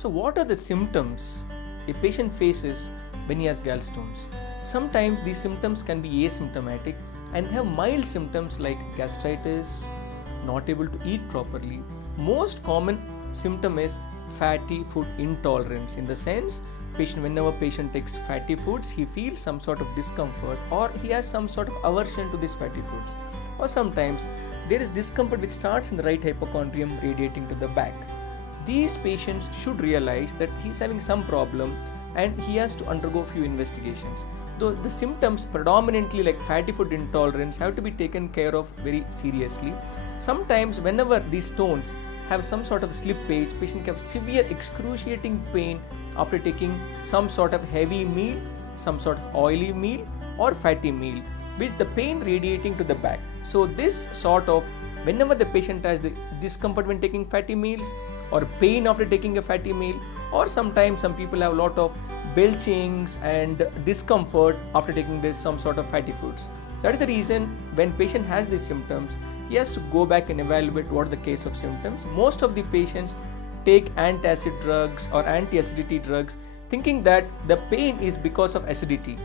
So what are the symptoms a patient faces when he has gallstones? Sometimes these symptoms can be asymptomatic and they have mild symptoms like gastritis, not able to eat properly. Most common symptom is fatty food intolerance. In the sense, whenever patient takes fatty foods, he feels some sort of discomfort or he has some sort of aversion to these fatty foods. Or sometimes there is discomfort which starts in the right hypochondrium radiating to the back. These patients should realize that he is having some problem and he has to undergo few investigations. Though the symptoms predominantly like fatty food intolerance have to be taken care of very seriously. Sometimes whenever these stones have some sort of slippage, patient can have severe excruciating pain after taking some sort of heavy meal, some sort of oily meal or fatty meal, with the pain radiating to the back. So this sort of, whenever the patient has the discomfort when taking fatty meals or pain after taking a fatty meal, or sometimes some people have a lot of belchings and discomfort after taking this some sort of fatty foods. That is the reason when patient has these symptoms, he has to go back and evaluate what are the case of symptoms. Most of the patients take antacid drugs or anti-acidity drugs thinking that the pain is because of acidity.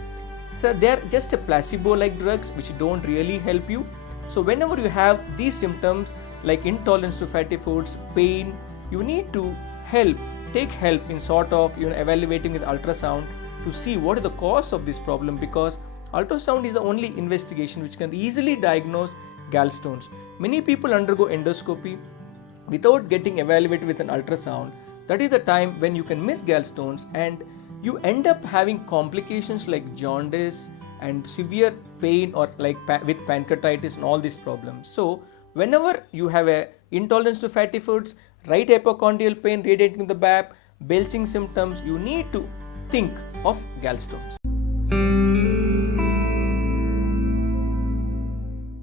So they are just a placebo-like drugs which don't really help you. So whenever you have these symptoms like intolerance to fatty foods, pain, you need to take help in sort of evaluating with ultrasound to see what is the cause of this problem, because ultrasound is the only investigation which can easily diagnose gallstones. Many people undergo endoscopy without getting evaluated with an ultrasound. That is the time when you can miss gallstones and you end up having complications like jaundice and severe pain or like with pancreatitis and all these problems. So whenever you have a intolerance to fatty foods, right hypochondrial pain radiating to the back, belching symptoms, you need to think of gallstones.